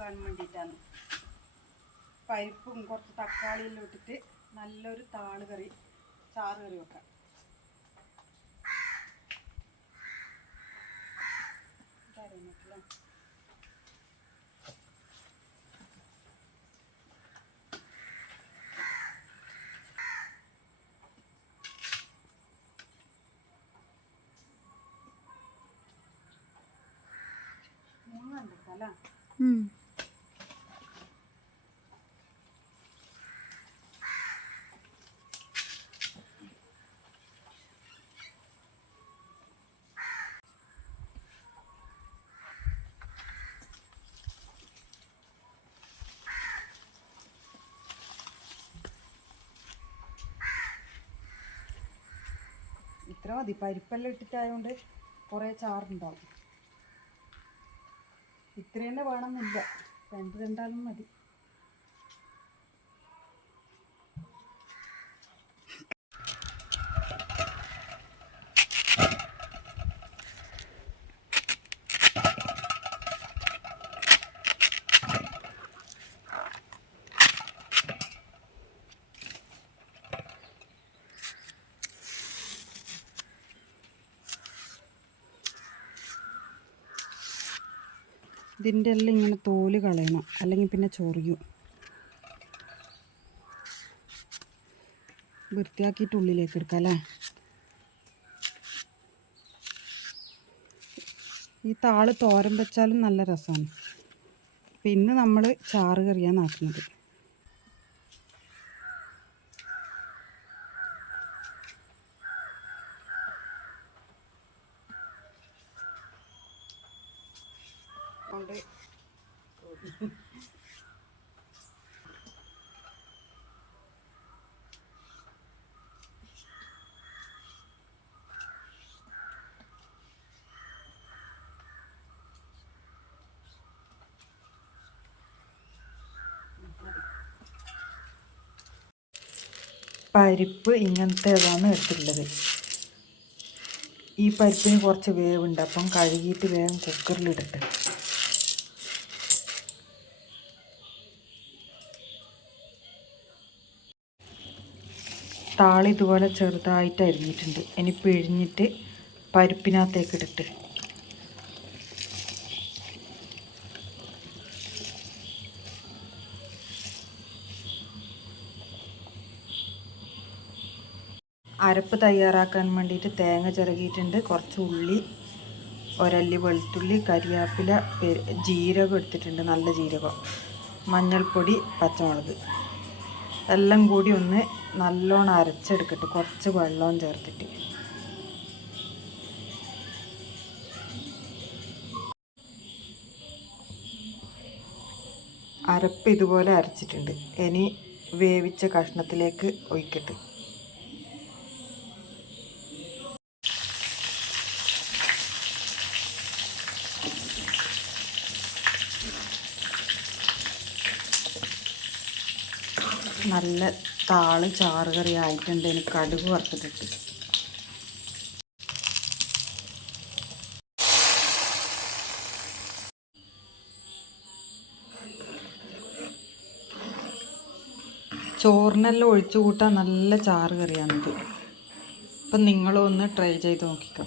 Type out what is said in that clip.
വെക്കാൻ വേണ്ടിയിട്ടാണ്. പരിപ്പും കുറച്ച് തക്കാളിയെല്ലാം ഇട്ടിട്ട് നല്ലൊരു താൾ കറി ചാറ് കറി വെക്കാം. ഇതറിയുന്നില്ല മുങ്ങ കണ്ടിട്ടല്ല ഇത്ര മതി പരിപ്പെല്ലാം ഇട്ടിട്ടായതുകൊണ്ട് കുറേ ചാറുണ്ടാവും. ഇത്ര തന്നെ വേണമെന്നില്ല. രണ്ട് രണ്ടാളും മതി. ഇതിന്റെ എല്ലാം ഇങ്ങനെ തോൽ കളയണം. അല്ലെങ്കിൽ പിന്നെ ചൊറിയും. വൃത്തിയാക്കിയിട്ട് ഉള്ളിലേക്ക് എടുക്കാം അല്ലേ? ഈ താൾ തോരൻ വെച്ചാലും നല്ല രസമാണ്. പിന്നെ നമ്മൾ ചാറ് കറിയാണ് ആക്കുന്നത്. കൊണ്ട് പരിപ്പ് ഇങ്ങനത്തേതാണ് എടുത്തിട്ടുള്ളത്. ഈ പരിപ്പിന് കുറച്ച് വേവുണ്ട്. അപ്പം കഴുകിയിട്ട് വേഗം കുക്കറിലിടട്ടെ താളി ഇതുപോലെ ചെറുതായിട്ട് അരിഞ്ഞിട്ടുണ്ട്. ഇനി പിഴിഞ്ഞിട്ട് പരിപ്പിനകത്തേക്ക് ഇട്ടിട്ട്. അരപ്പ് തയ്യാറാക്കാൻ വേണ്ടിയിട്ട് തേങ്ങ ചിറകിയിട്ടുണ്ട് കുറച്ച് ഉള്ളി ഒരല്ലി വെളുത്തുള്ളി കരിയാപ്പില ജീരകം എടുത്തിട്ടുണ്ട്. നല്ല ജീരകം. മഞ്ഞൾപ്പൊടി പച്ചമുളക്. എല്ലാം കൂടി ഒന്ന് നല്ലോണം അരച്ചെടുക്കട്ടെ. കുറച്ച് വെള്ളവും ചേർത്തിട്ട്. അരപ്പ് ഇതുപോലെ അരച്ചിട്ടുണ്ട്. ഇനി വേവിച്ച കഷ്ണത്തിലേക്ക് ഒഴിക്കട്ടെ. നല്ല താൾ ചാറ് കറി ആയിട്ടുണ്ട്. എനിക്ക് കടുക് വറുത്തിട്ടിട്ട്. ചോറിനെല്ലാം ഒഴിച്ചു കൂട്ടാൻ നല്ല ചാറ് കറിയാണിത്. അപ്പം നിങ്ങളൊന്ന് ട്രൈ ചെയ്ത് നോക്കിക്കോ.